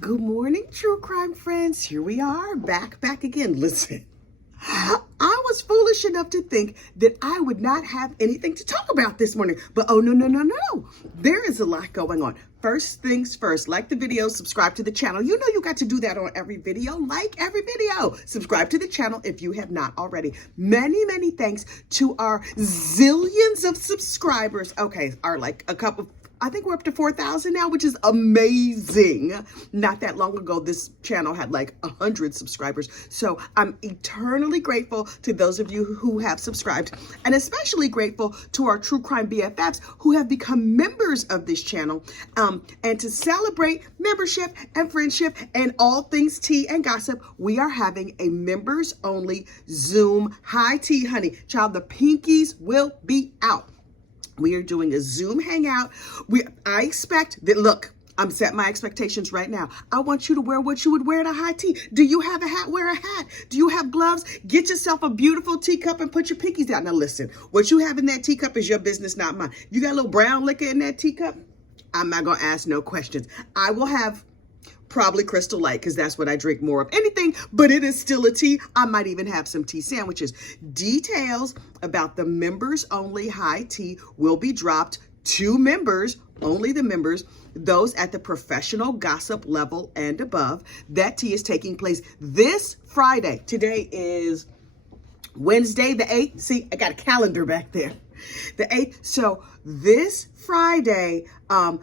Good morning, true crime friends. Here we are, back again. Listen, I was foolish enough to think that I would not have anything to talk about this morning. But oh, no. There is a lot going on. First things first, like the video, subscribe to the channel. You know you got to do that on every video. Like every video. Subscribe to the channel if you have not already. Many thanks to our zillions of subscribers. Okay, are like a couple. I think we're up to 4,000 now, which is amazing. Not that long ago, this channel had like 100 subscribers. So I'm eternally grateful to those of you who have subscribed, and especially grateful to our true crime BFFs who have become members of this channel. And to celebrate membership and friendship and all things tea and gossip, we are having a members only Zoom high tea, honey. Child, the pinkies will be out. We are doing a Zoom hangout. I expect that, look, I'm setting my expectations right now. I want you to wear what you would wear to high tea. Do you have a hat? Wear a hat. Do you have gloves? Get yourself a beautiful teacup and put your pinkies down. Now listen, what you have in that teacup is your business, not mine. You got a little brown liquor in that teacup? I'm not going to ask no questions. I will have probably Crystal Light because that's what I drink more of anything, but it is still a tea. I might even have some tea sandwiches. Details about the members only high tea will be dropped to members, only the members, those at the professional gossip level and above. That tea is taking place this Friday. Today is Wednesday the 8th. See, I got a calendar back there. The 8th. So this Friday,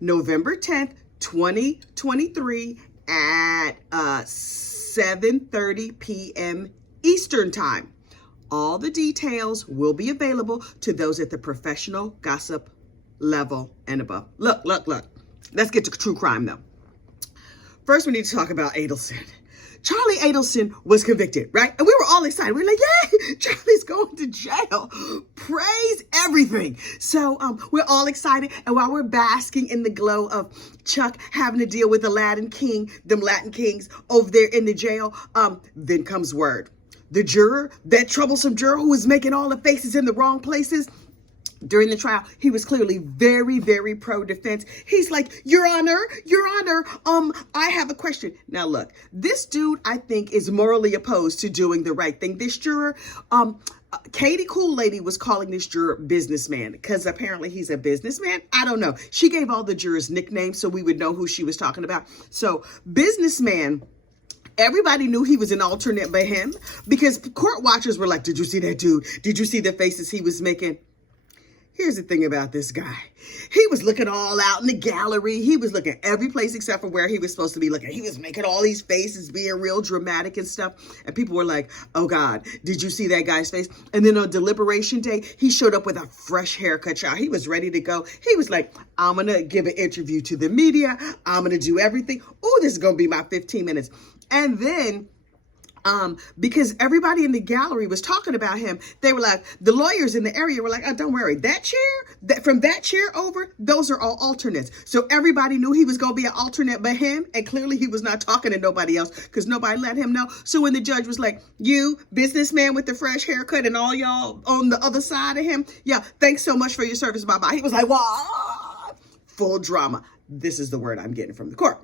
November 10th, 2023 at 7:30 p.m. Eastern Time. All the details will be available to those at the professional gossip level and above. Look. Let's get to true crime though. First, we need to talk about Adelson. Charlie Adelson was convicted, right? And we were all excited. We were like, yay, Charlie's going to jail. Praise everything. So we're all excited. And while we're basking in the glow of Chuck having to deal with the Latin King, them Latin Kings over there in the jail, then comes word. The juror, that troublesome juror who was making all the faces in the wrong places, during the trial, he was clearly very pro-defense. He's like, Your Honor, I have a question. Now, look, this dude, I think, is morally opposed to doing the right thing. This juror, Katie Cool Lady was calling this juror businessman because apparently he's a businessman. I don't know. She gave all the jurors nicknames so we would know who she was talking about. So, businessman. Everybody knew he was an alternate by him because court watchers were like, did you see that dude? Did you see the faces he was making? Here's the thing about this guy. He was looking all out in the gallery. He was looking every place except for where he was supposed to be looking. He was making all these faces, being real dramatic and stuff. And people were like, oh God, did you see that guy's face? And then on deliberation day, he showed up with a fresh haircut, y'all. He was ready to go. He was like, I'm going to give an interview to the media. I'm going to do everything. Oh, this is going to be my 15 minutes. And then because everybody in the gallery was talking about him, they were like, the lawyers in the area were like, oh, don't worry, that chair, from that chair over, those are all alternates. So everybody knew he was going to be an alternate but him, and clearly he was not talking to nobody else because nobody let him know. So when the judge was like, you, businessman with the fresh haircut and all y'all on the other side of him, yeah, thanks so much for your service, bye-bye. He was like, what? Full drama. This is the word I'm getting from the court.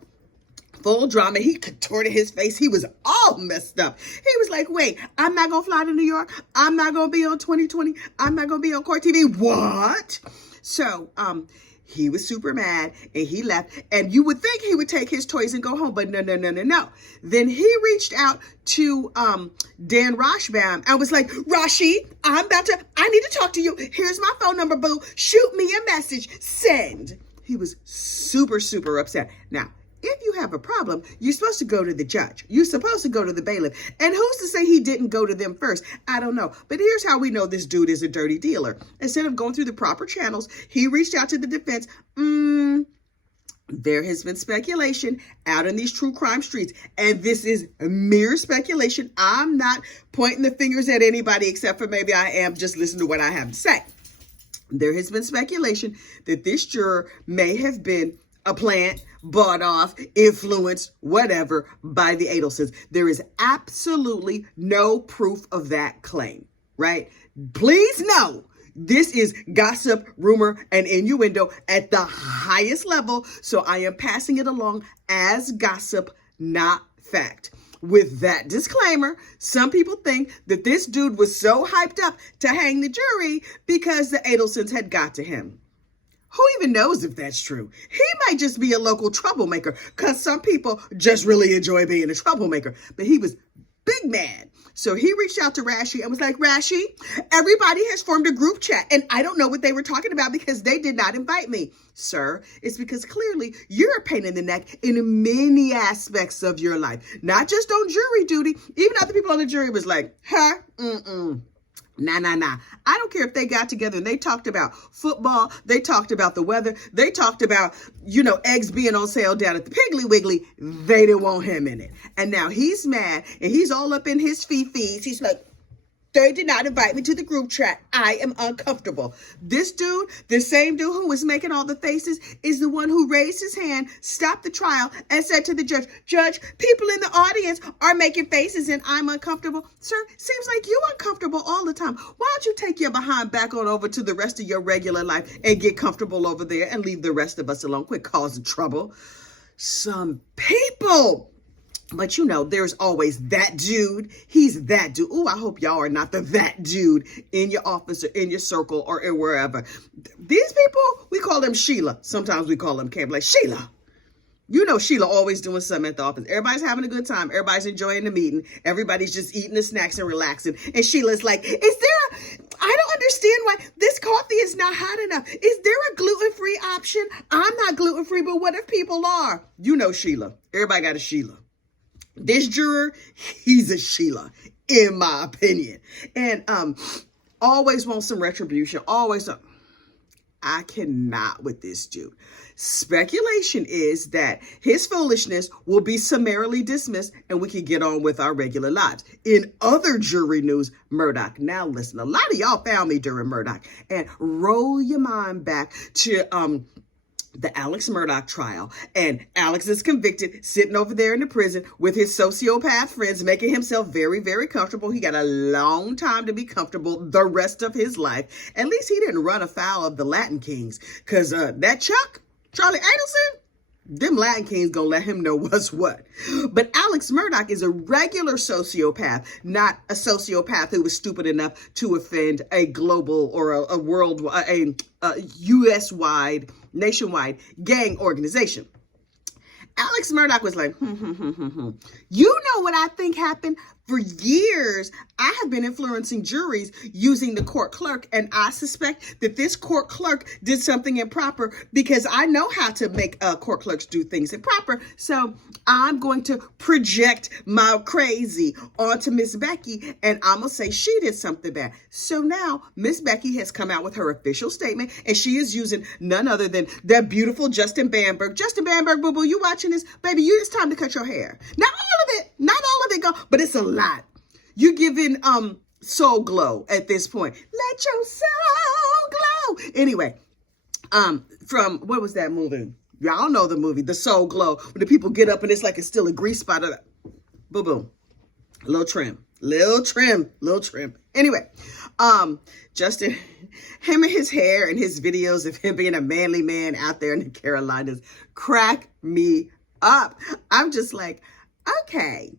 Full drama. He contorted his face. He was all messed up. He was like, wait, I'm not going to fly to New York. I'm not going to be on 2020. I'm not going to be on court TV. What? So, he was super mad and he left. And you would think he would take his toys and go home, but no. Then he reached out to Dan Rashbaum and was like, Rashi, I need to talk to you. Here's my phone number, boo. Shoot me a message. Send. He was super upset. Now, if you have a problem, you're supposed to go to the judge. You're supposed to go to the bailiff. And who's to say he didn't go to them first? I don't know. But here's how we know this dude is a dirty dealer. Instead of going through the proper channels, he reached out to the defense. There has been speculation out in these true crime streets. And this is mere speculation. I'm not pointing the fingers at anybody except for maybe I am. Just listen to what I have to say. There has been speculation that this juror may have been a plant, bought off, influenced, whatever, by the Adelsons. There is absolutely no proof of that claim, right? Please know This is gossip, rumor, and innuendo at the highest level. So I am passing it along as gossip, not fact. With that disclaimer, some people think that this dude was so hyped up to hang the jury because the Adelsons had got to him. Who even knows if that's true? He might just be a local troublemaker because some people just really enjoy being a troublemaker. But he was big mad. So he reached out to Rashi and was like, Rashi, everybody has formed a group chat and I don't know what they were talking about because they did not invite me. Sir, it's because clearly you're a pain in the neck in many aspects of your life, not just on jury duty. Even other people on the jury was like, huh? Nah. I don't care if they got together and they talked about football. They talked about the weather. They talked about, eggs being on sale down at the Piggly Wiggly. They didn't want him in it. And now he's mad and he's all up in his fees. He's like, they did not invite me to the group chat. I am uncomfortable. This dude, the same dude who was making all the faces, is the one who raised his hand, stopped the trial, and said to the judge, Judge, people in the audience are making faces and I'm uncomfortable. Sir, seems like you're uncomfortable all the time. Why don't you take your behind back on over to the rest of your regular life and get comfortable over there and leave the rest of us alone? Quit causing trouble. Some people... But there's always that dude. He's that dude. Ooh, I hope y'all are not that dude in your office or in your circle or wherever. These people, we call them Sheila. Sometimes we call them Cam. Like, Sheila. Sheila always doing something at the office. Everybody's having a good time. Everybody's enjoying the meeting. Everybody's just eating the snacks and relaxing. And Sheila's like, I don't understand why this coffee is not hot enough. Is there a gluten-free option? I'm not gluten-free, but what if people are? Sheila. Everybody got a Sheila. This juror, he's a Sheila, in my opinion. And always wants some retribution. I cannot with this dude. Speculation is that his foolishness will be summarily dismissed and we can get on with our regular lives. In other jury news, Murdaugh. Now listen, a lot of y'all found me during Murdaugh. And roll your mind back to the Alex Murdaugh trial, and Alex is convicted, sitting over there in the prison with his sociopath friends, making himself very, very comfortable. He got a long time to be comfortable the rest of his life. At least he didn't run afoul of the Latin Kings, because that Charlie Adelson, them Latin Kings gonna let him know what's what. But Alex Murdaugh is a regular sociopath, not a sociopath who was stupid enough to offend a global or a world, a US-wide, nationwide gang organization. Alex Murdaugh was like, You know what I think happened? For years, I have been influencing juries using the court clerk, and I suspect that this court clerk did something improper because I know how to make court clerks do things improper. So I'm going to project my crazy onto Miss Becky, and I'm going to say she did something bad. So now Miss Becky has come out with her official statement, and she is using none other than that beautiful Justin Bamberg. Justin Bamberg, boo-boo, you watching this? Baby, it's time to cut your hair. Not all of it go, but it's a lot. You giving soul glow at this point. Let your soul glow. Anyway, from what was that movie? Y'all know the movie, The Soul Glow, when the people get up and it's like it's still a grease spot. Boom, boom. Little trim. Anyway, Justin, him and his hair and his videos of him being a manly man out there in the Carolinas crack me up. I'm just like, okay.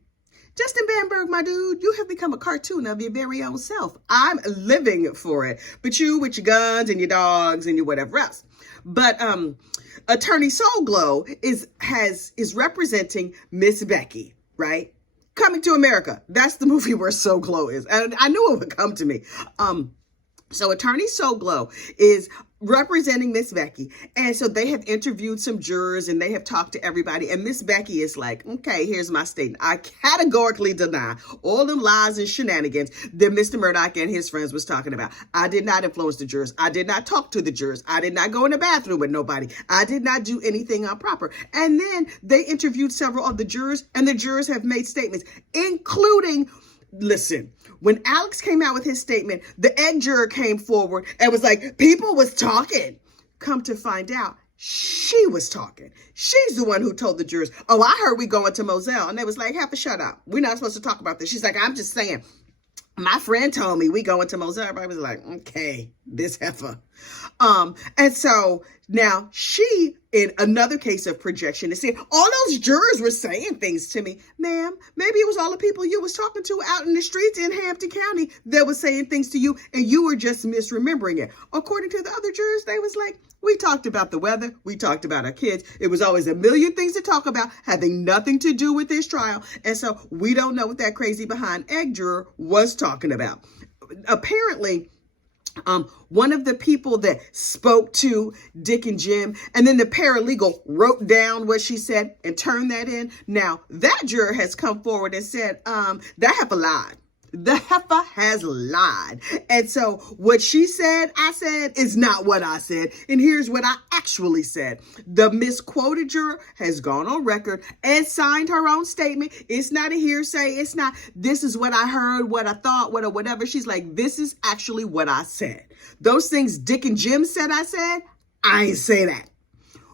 Justin Bamberg, my dude, you have become a cartoon of your very own self. I'm living for it. But you with your guns and your dogs and your whatever else. But Attorney Soul Glow is representing Miss Becky, right? Coming to America. That's the movie where Soul Glow is. And I knew it would come to me. So Attorney Soul Glow is representing Miss Becky. And so they have interviewed some jurors and they have talked to everybody. And Miss Becky is like, okay, here's my statement. I categorically deny all them lies and shenanigans that Mr. Murdaugh and his friends was talking about. I did not influence the jurors. I did not talk to the jurors. I did not go in the bathroom with nobody. I did not do anything improper. And then they interviewed several of the jurors, and the jurors have made statements, including, listen, when Alex came out with his statement, the egg juror came forward and was like, people was talking. Come to find out, she was talking. She's the one who told the jurors, oh, I heard we going to Moselle. And they was like, have to shut up. We're not supposed to talk about this. She's like, I'm just saying. My friend told me we going to Moselle. Everybody was like, okay, this heifer. And so now she, in another case of projection, is saying all those jurors were saying things to me. Ma'am, maybe it was all the people you was talking to out in the streets in Hampton County that was saying things to you, and you were just misremembering it. According to the other jurors, they was like, we talked about the weather. We talked about our kids. It was always a million things to talk about, having nothing to do with this trial. And so we don't know what that crazy behind egg juror was talking about. Apparently, one of the people that spoke to Dick and Jim, and then the paralegal wrote down what she said and turned that in. Now, that juror has come forward and said, that heifer lied. The heifer has lied. And so what she said, I said, is not what I said. And here's what I actually said. The misquoted juror has gone on record and signed her own statement. It's not a hearsay. It's not, this is what I heard, what I thought, whatever. She's like, this is actually what I said. Those things Dick and Jim said I ain't say that.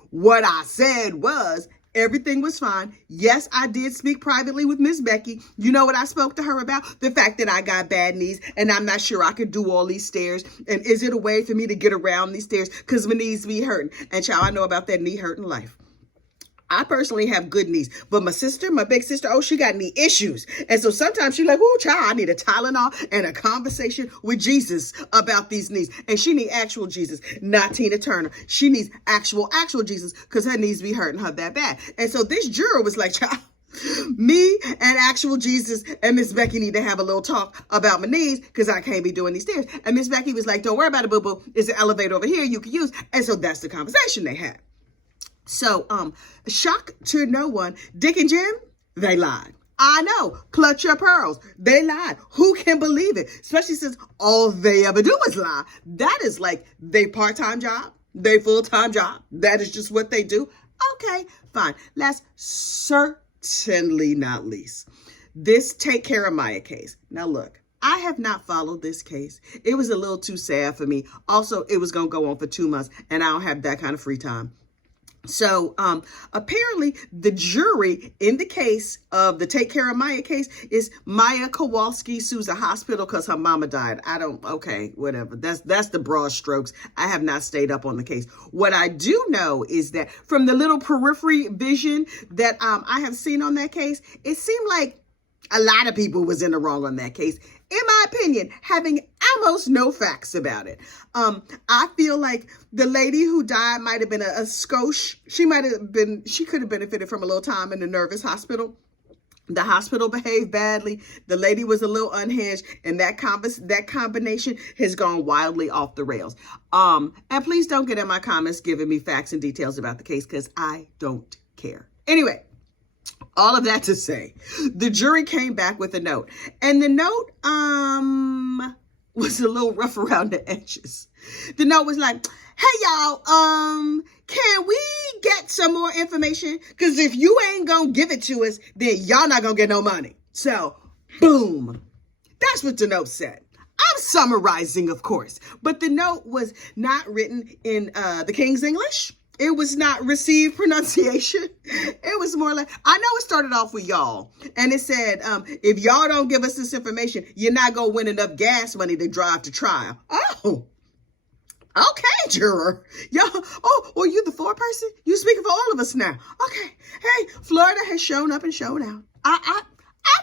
What I said was, everything was fine. Yes, I did speak privately with Miss Becky. You know what I spoke to her about? The fact that I got bad knees and I'm not sure I could do all these stairs. And is it a way for me to get around these stairs? Because my knees be hurting. And child, I know about that knee hurting life. I personally have good knees, but my sister, my big sister, she got knee issues. And so sometimes she's like, oh, child, I need a Tylenol and a conversation with Jesus about these knees. And she need actual Jesus, not Tina Turner. She needs actual Jesus because her knees be hurting her that bad. And so this juror was like, child, me and actual Jesus and Miss Becky need to have a little talk about my knees because I can't be doing these stairs. And Miss Becky was like, don't worry about it, boo-boo. There's an elevator over here you can use. And so that's the conversation they had. So, shock to no one, Dick and Jim, they lied. I know, clutch your pearls. They lied. Who can believe it? Especially since all they ever do is lie. That is like they part-time job, they full-time job. That is just what they do. Okay, fine. Last, certainly not least, this Take Care of Maya case. Now look, I have not followed this case. It was a little too sad for me. Also, it was going to go on for 2 months, and I don't have that kind of free time. So apparently the jury in the case of the Take Care of Maya case is Maya Kawolski sues a hospital because her mama died. Okay, whatever. That's the broad strokes. I have not stayed up on the case. What I do know is that from the little periphery vision that I have seen on that case, it seemed like a lot of people was in the wrong on that case. In my opinion, having almost no facts about it. I feel like the lady who died might have been a skosh. She could have benefited from a little time in the nervous hospital. The hospital behaved badly. The lady was a little unhinged, and that combination has gone wildly off the rails. And please don't get in my comments giving me facts and details about the case because I don't care. Anyway. All of that to say, the jury came back with a note, and the note was a little rough around the edges. The note was like, hey y'all, can we get some more information? Because if you ain't gonna give it to us, then y'all not gonna get no money. So, boom. That's what the note said. I'm summarizing, of course, but the note was not written in the King's English. It was not received pronunciation. It was more like, I know it started off with y'all. And it said, if y'all don't give us this information, you're not going to win enough gas money to drive to trial. Oh, okay, juror. Y'all, well, you the foreperson? You speaking for all of us now. Okay. Hey, Florida has shown up and shown out. I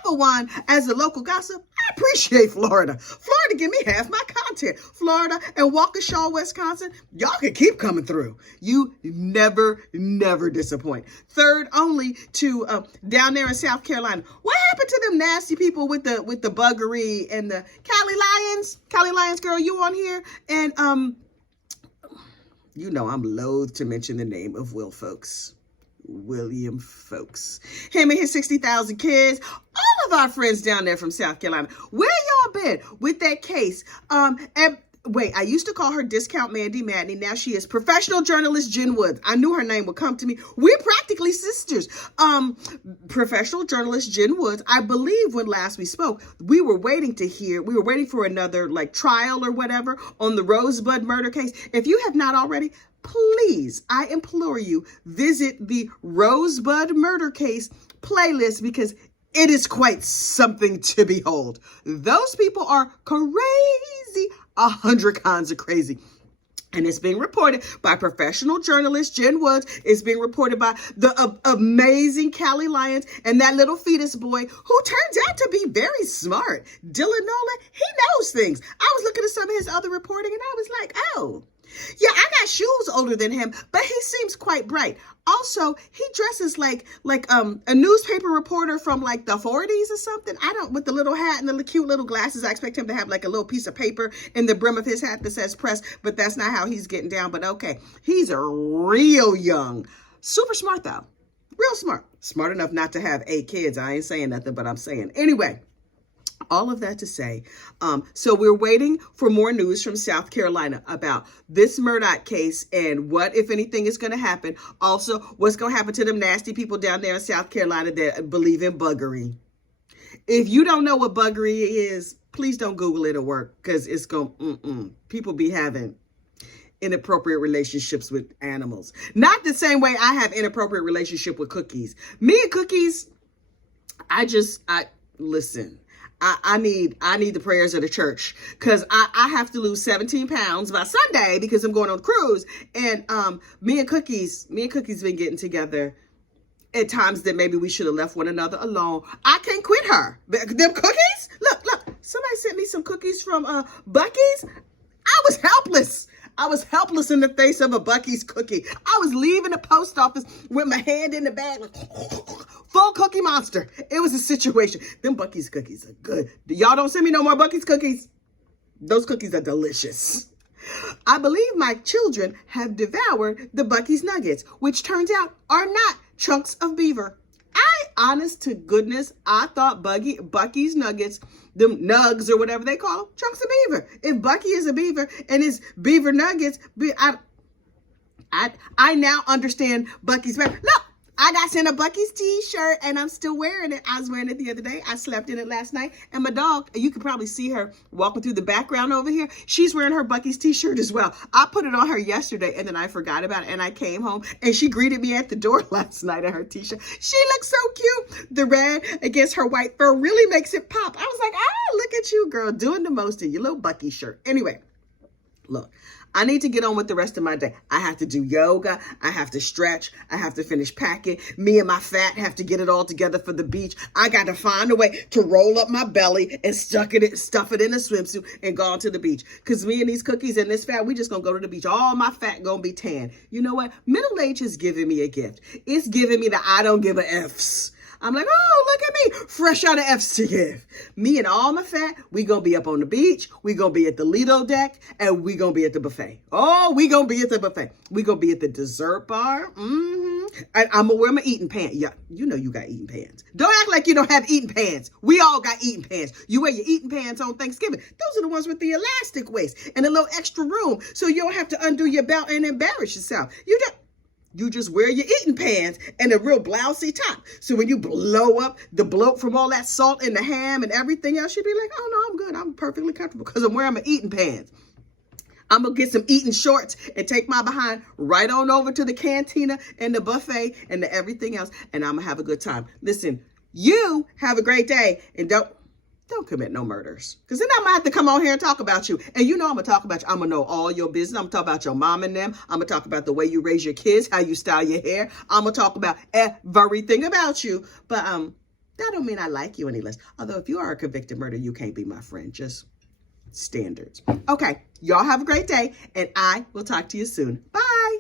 for one, as a local gossip, I appreciate Florida. Florida give me half my content. Florida and Waukesha, Wisconsin, y'all can keep coming through. You never disappoint. Third only to down there in South Carolina. What happened to them nasty people with the buggery and the Cali Lions? Cali Lions girl, you on here? And you know I'm loath to mention the name of William Folks. Him and his 60,000 kids. All of our friends down there from South Carolina. Where y'all been with that case? And wait, I used to call her Discount Mandy Madney. Now she is professional journalist Jen Woods. I knew her name would come to me. We're practically sisters. Professional journalist Jen Woods. I believe when last we spoke, we were waiting for another like trial or whatever on the Rosebud murder case. If you have not already, please, I implore you, visit the Rosebud murder case playlist because It is quite something to behold. Those people are crazy, 100 kinds of crazy. And it's being reported by professional journalist Jen Woods. It's being reported by the amazing Callie Lyons and that little fetus boy who turns out to be very smart. Dylan Nolan, he knows things. I was looking at some of his other reporting and I was like, oh, yeah, I got shoes older than him, but he seems quite bright. Also, he dresses like a newspaper reporter from like the 40s or something. With the little hat and the cute little glasses. I expect him to have like a little piece of paper in the brim of his hat that says press, but that's not how he's getting down. But okay, he's a real young, super smart though. Real smart. Smart enough not to have 8 kids. I ain't saying nothing, but I'm saying. Anyway. All of that to say, so we're waiting for more news from South Carolina about this Murdaugh case and what, if anything, is going to happen. Also, what's going to happen to them nasty people down there in South Carolina that believe in buggery. If you don't know what buggery is, please don't Google it at work because it's going, people be having inappropriate relationships with animals. Not the same way I have inappropriate relationship with cookies. Me and cookies, listen. I need the prayers of the church because I have to lose 17 pounds by Sunday because I'm going on a cruise. And me and Cookies been getting together at times that maybe we should have left one another alone. I can't quit her. Them cookies? Look, somebody sent me some cookies from Buc-ee's. I was helpless. I was helpless in the face of a Buc-ee's cookie. I was leaving the post office with my hand in the bag, like, full Cookie Monster. It was a situation. Them Buc-ee's cookies are good. Y'all don't send me no more Buc-ee's cookies. Those cookies are delicious. I believe my children have devoured the Buc-ee's nuggets, which turns out are not chunks of beaver. Honest to goodness, I thought Buc-ee's nuggets, them nugs or whatever they call them, chunks of beaver. If Buc-ee is a beaver and it's beaver nuggets, I now understand Buc-ee's better. Look, I got sent a Buc-ee's t-shirt and I'm still wearing it. I was wearing it the other day. I slept in it last night. And my dog, you can probably see her walking through the background over here. She's wearing her Buc-ee's t-shirt as well. I put it on her yesterday and then I forgot about it and I came home and she greeted me at the door last night in her t-shirt. She looks so cute. The red against her white fur really makes it pop. I was like, look at you, girl, doing the most in your little Buc-ee shirt. Anyway, look. I need to get on with the rest of my day. I have to do yoga. I have to stretch. I have to finish packing. Me and my fat have to get it all together for the beach. I got to find a way to roll up my belly and stuff it in a swimsuit and go on to the beach. Because me and these cookies and this fat, we just going to go to the beach. All my fat going to be tan. You know what? Middle age is giving me a gift. It's giving me the I don't give a F's. I'm like, oh, look at me, fresh out of F's to give. Me and all my fat, we going to be up on the beach. We going to be at the Lido deck, and we going to be at the buffet. Oh, we going to be at the buffet. We going to be at the dessert bar. And I'm going to wear my eating pants. Yeah, you know you got eating pants. Don't act like you don't have eating pants. We all got eating pants. You wear your eating pants on Thanksgiving. Those are the ones with the elastic waist and a little extra room so you don't have to undo your belt and embarrass yourself. You just wear your eating pants and a real blousey top. So when you blow up the bloat from all that salt and the ham and everything else, you'd be like, oh, no, I'm good. I'm perfectly comfortable because I'm wearing my eating pants. I'm going to get some eating shorts and take my behind right on over to the cantina and the buffet and the everything else. And I'm going to have a good time. Listen, you have a great day and don't commit no murders. Because then I'm going to have to come on here and talk about you. And you know I'm going to talk about you. I'm going to know all your business. I'm going to talk about your mom and them. I'm going to talk about the way you raise your kids, how you style your hair. I'm going to talk about everything about you. But that don't mean I like you any less. Although if you are a convicted murderer, you can't be my friend. Just standards. Okay. Y'all have a great day. And I will talk to you soon. Bye.